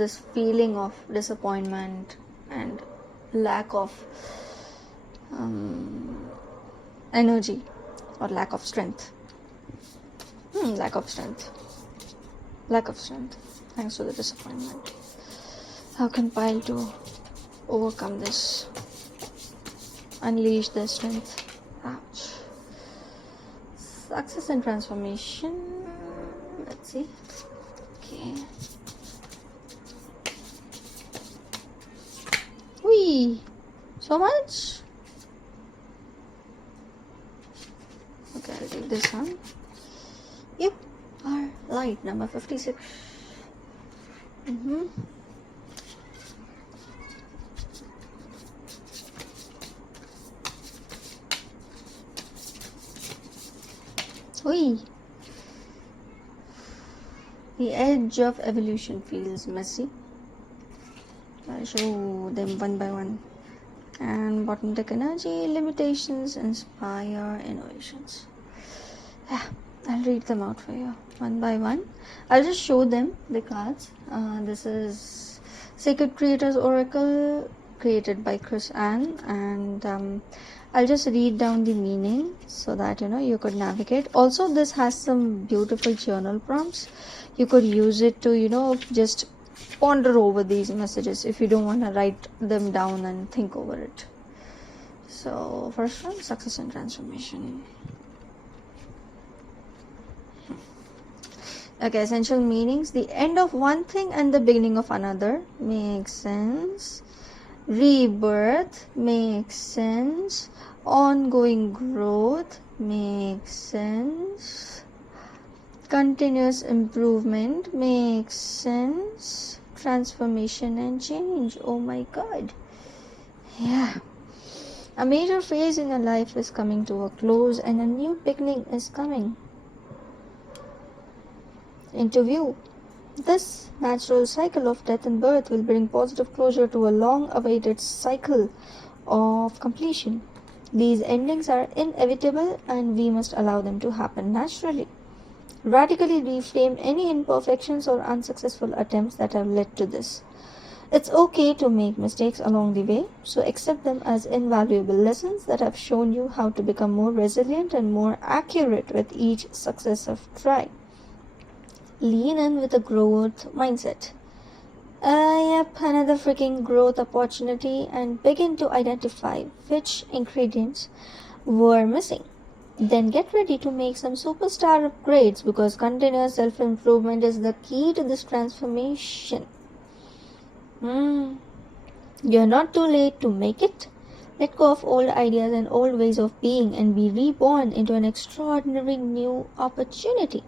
this feeling of disappointment and lack of energy or lack of strength? Lack of strength thanks to the disappointment. How can pile 2 overcome this, unleash their strength? Ouch. Success and transformation. Let's see. Okay. Whee! So much? Okay, I'll take this one. You are light, number 56. Whee! The edge of evolution feels messy. I'll show them one by one. And bottom deck energy, limitations inspire innovations. Yeah, I'll read them out for you one by one. I'll just show them the cards. This is Sacred Creators Oracle, created by Chris Ann, and I'll just read down the meaning so that you could navigate. Also, this has some beautiful journal prompts. You could use it to just ponder over these messages if you don't want to write them down and think over it. So first one, success and transformation. Okay, essential meanings. The end of one thing and the beginning of another makes sense. Rebirth makes sense. Ongoing growth makes sense. Continuous improvement makes sense. Transformation and change. Oh my God. Yeah. A major phase in your life is coming to a close and a new beginning is coming into view. This natural cycle of death and birth will bring positive closure to a long-awaited cycle of completion. These endings are inevitable and we must allow them to happen naturally. Radically reframe any imperfections or unsuccessful attempts that have led to this. It's okay to make mistakes along the way, so accept them as invaluable lessons that have shown you how to become more resilient and more accurate with each successive try. Lean in with a growth mindset. Another freaking growth opportunity, and begin to identify which ingredients were missing. Then get ready to make some superstar upgrades, because continuous self-improvement is the key to this transformation. You're not too late to make it. Let go of old ideas and old ways of being and be reborn into an extraordinary new opportunity.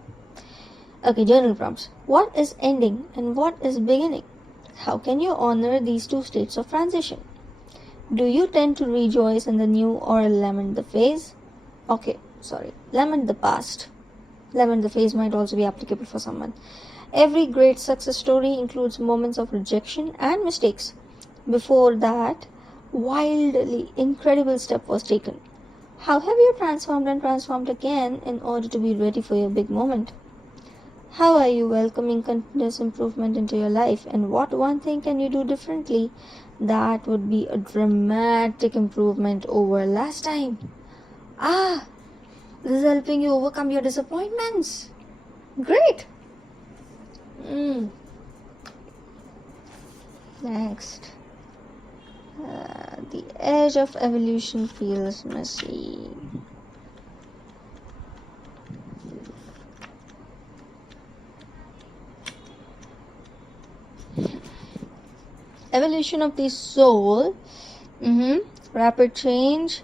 Okay, journal prompts. What is ending and what is beginning? How can you honor these two states of transition? Do you tend to rejoice in the new or lament the phase? Lament the past. Lament the phase might also be applicable for someone. Every great success story includes moments of rejection and mistakes. Before that wildly incredible step was taken. How have you transformed and transformed again in order to be ready for your big moment? How are you welcoming continuous improvement into your life, and what one thing can you do differently that would be a dramatic improvement over last time? This is helping you overcome your disappointments. Great. Next. The edge of evolution feels messy. Evolution of the soul, rapid change,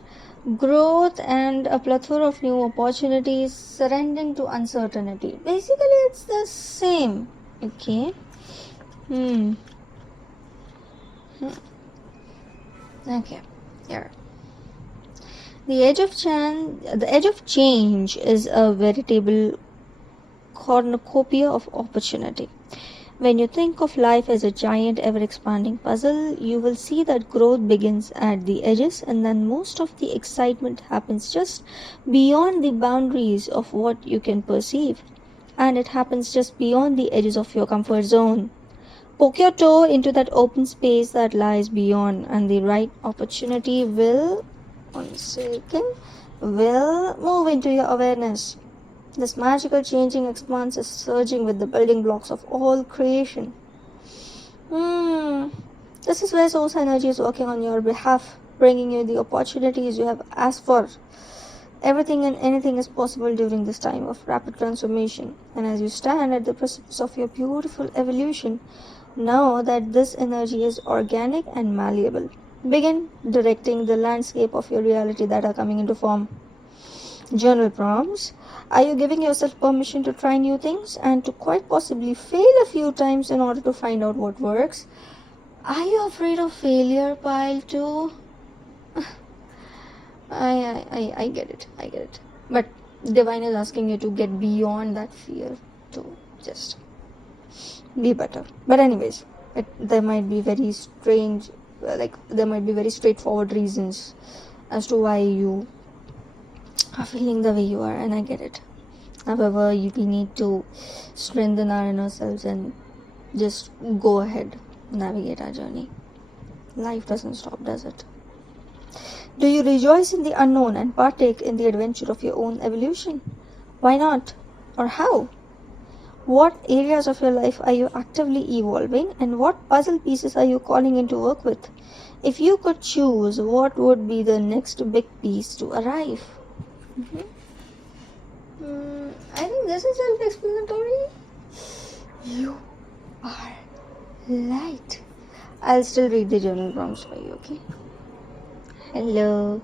growth, and a plethora of new opportunities, surrendering to uncertainty. Basically, it's the same. Okay. Okay. Here. The edge of change is a veritable cornucopia of opportunity. When you think of life as a giant, ever-expanding puzzle, you will see that growth begins at the edges, and then most of the excitement happens just beyond the boundaries of what you can perceive. and it happens just beyond the edges of your comfort zone. Poke your toe into that open space that lies beyond, and the right opportunity will, will move into your awareness. This magical changing expanse is surging with the building blocks of all creation. This is where source energy is working on your behalf, bringing you the opportunities you have asked for. Everything and anything is possible during this time of rapid transformation. And as you stand at the precipice of your beautiful evolution, know that this energy is organic and malleable. Begin directing the landscape of your reality that are coming into form. Journal prompts. Are you giving yourself permission to try new things and to quite possibly fail a few times in order to find out what works? Are you afraid of failure, pile 2? I get it. But Divine is asking you to get beyond that fear to just be better. But anyways, there might be very strange, there might be very straightforward reasons as to why you are feeling the way you are, and I get it. However, we need to strengthen our inner selves and just go ahead, navigate our journey. Life doesn't stop, does it? Do you rejoice in the unknown and partake in the adventure of your own evolution? Why not? Or how? What areas of your life are you actively evolving, and what puzzle pieces are you calling in to work with? If you could choose, what would be the next big piece to arrive? I think this is self-explanatory. You are light. I'll still read the journal prompts for you, okay? Hello.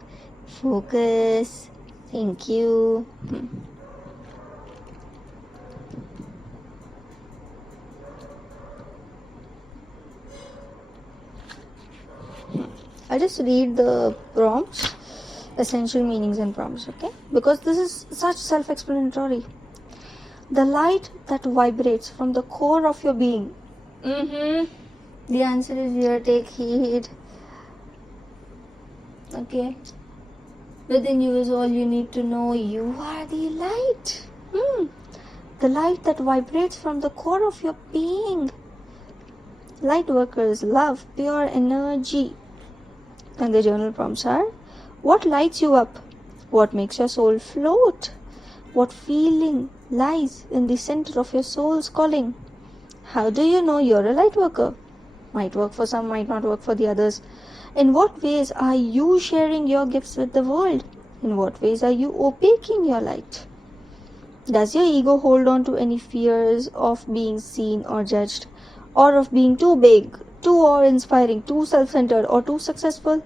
Focus. Thank you. I'll just read the prompts, essential meanings and prompts, okay? Because this is such self-explanatory. The light that vibrates from the core of your being. The answer is here. Take heed. Okay. Within you is all you need to know. You are the light. The light that vibrates from the core of your being. Light workers love pure energy. And the journal prompts are: what lights you up? What makes your soul float? What feeling lies in the center of your soul's calling? How do you know you're a light worker? Might work for some, might not work for the others. In what ways are you sharing your gifts with the world? In what ways are you opaquing your light? Does your ego hold on to any fears of being seen or judged, or of being too big, too awe-inspiring, too self-centered, or too successful?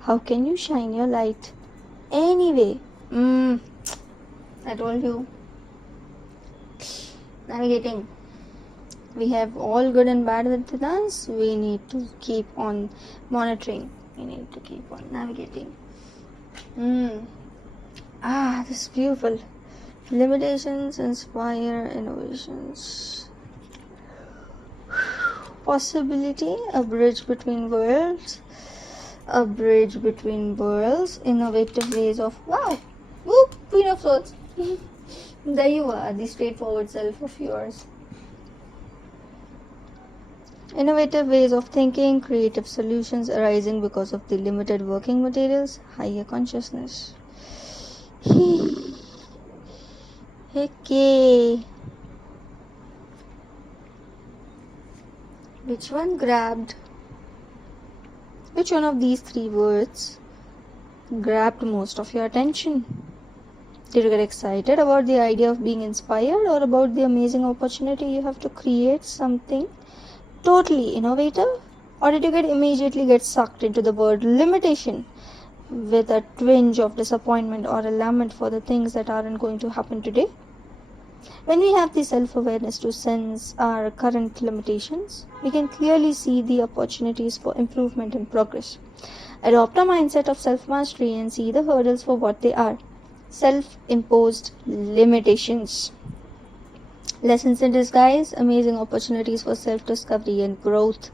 How can you shine your light anyway? I told you. Navigating. We have all good and bad within us. We need to keep on monitoring. We need to keep on navigating. This is beautiful. Limitations inspire innovations. Possibility, a bridge between worlds. A bridge between worlds. Innovative ways of, wow, whoop, Queen of Swords. There you are, the straightforward self of yours. Innovative ways of thinking, creative solutions arising because of the limited working materials, higher consciousness. Okay. Which one of these three words grabbed most of your attention? Did you get excited about the idea of being inspired, or about the amazing opportunity you have to create something totally innovative? Or did you immediately get sucked into the word limitation with a twinge of disappointment or a lament for the things that aren't going to happen today? When we have the self-awareness to sense our current limitations, we can clearly see the opportunities for improvement and progress. Adopt a mindset of self-mastery and see the hurdles for what they are: self-imposed limitations. Lessons in disguise, amazing opportunities for self-discovery and growth,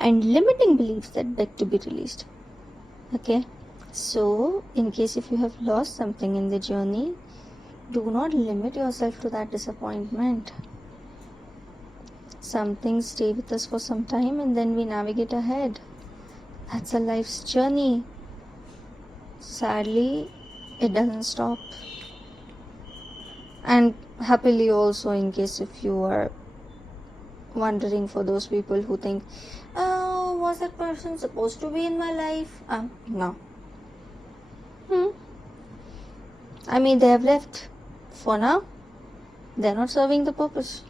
and limiting beliefs that beg to be released. Okay, so in case if you have lost something in the journey, do not limit yourself to that disappointment. Some things stay with us for some time and then we navigate ahead. That's a life's journey. Sadly, it doesn't stop. And happily also, in case if you are wondering, for those people who think, oh, was that person supposed to be in my life? No. I mean, they have left. For now, they're not serving the purpose.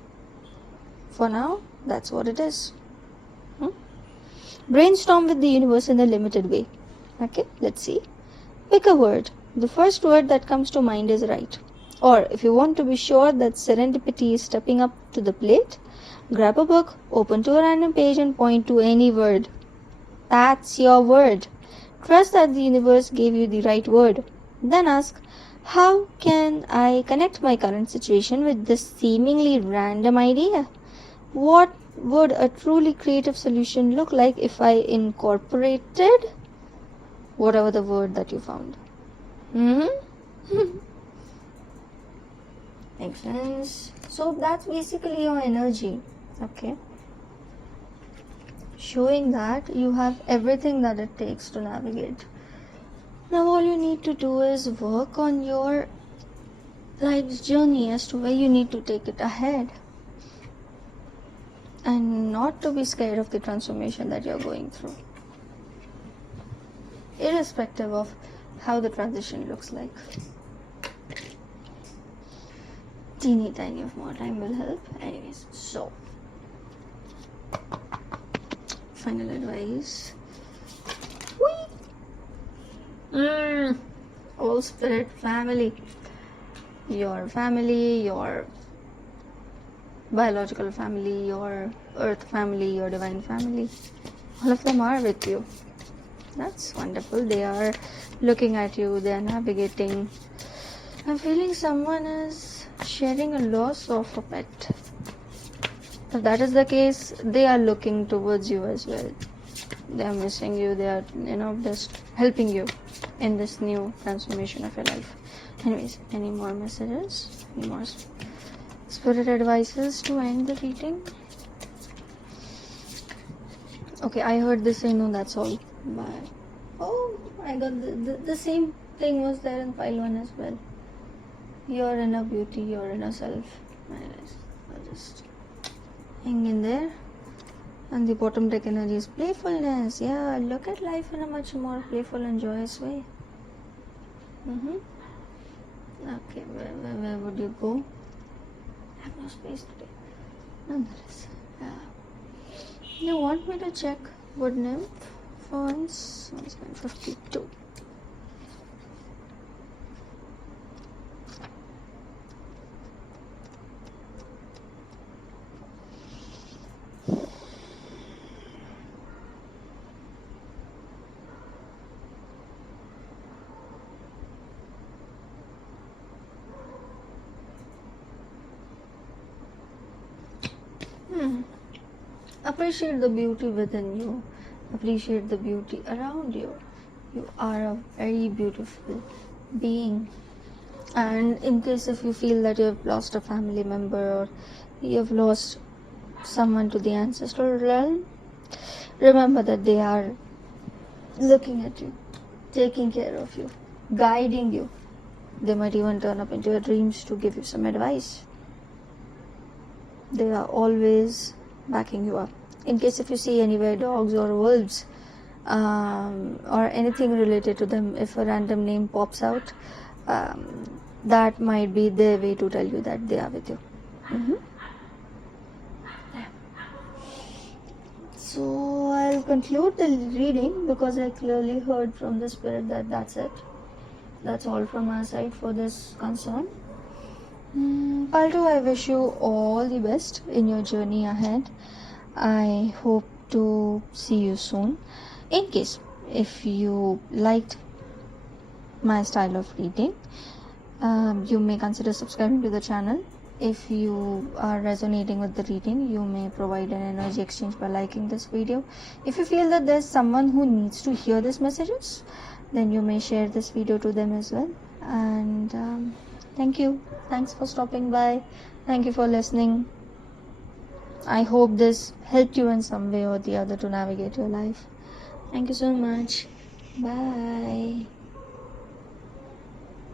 For now, that's what it is. Brainstorm with the universe in a limited way. Okay, let's see. Pick a word. The first word that comes to mind is right. Or if you want to be sure that serendipity is stepping up to the plate, grab a book, open to a random page and point to any word. That's your word. Trust that the universe gave you the right word. Then ask, how can I connect my current situation with this seemingly random idea? What would a truly creative solution look like if I incorporated whatever the word that you found? Makes sense. So that's basically your energy. Okay. Showing that you have everything that it takes to navigate. Now all you need to do is work on your life's journey as to where you need to take it ahead. And not to be scared of the transformation that you're going through. Irrespective of how the transition looks like. Teeny tiny of more time will help. Anyways, so final advice. All spirit family. Your family, your biological family, your earth family, your divine family. All of them are with you. That's wonderful. They are looking at you. They are navigating. I'm feeling someone is sharing a loss of a pet. If that is the case, they are looking towards you as well. They are missing you. They are, just helping you in this new transformation of your life. Anyways, any more messages? Any more spirit advices to end the reading? Okay, I heard this say no, that's all. Bye. Oh, I got the same thing was there in pile 1 as well. Your inner beauty, your inner self. Anyways, I'll just hang in there. And the bottom deck energy is playfulness. Yeah, look at life in a much more playful and joyous way. Okay, where would you go? I have no space today. Nonetheless, you want me to check wood nymph for once? 152. Appreciate the beauty within you. Appreciate the beauty around you. You are a very beautiful being. And in case if you feel that you have lost a family member or you have lost someone to the ancestral realm, remember that they are looking at you, taking care of you, guiding you. They might even turn up into your dreams to give you some advice. They are always backing you up. In case if you see anywhere dogs or wolves or anything related to them, if a random name pops out, that might be their way to tell you that they are with you. So I'll conclude the reading because I clearly heard from the spirit that that's it. That's all from our side for this concern. Palto, I wish you all the best in your journey ahead. I hope to see you soon. In case if you liked my style of reading, you may consider subscribing to the channel. If you are resonating with the reading, you may provide an energy exchange by liking this video. If you feel that there's someone who needs to hear these messages, then you may share this video to them as well. And Thank you. Thanks for stopping by. Thank you for listening. I hope this helped you in some way or the other to navigate your life. Thank you so much. Bye.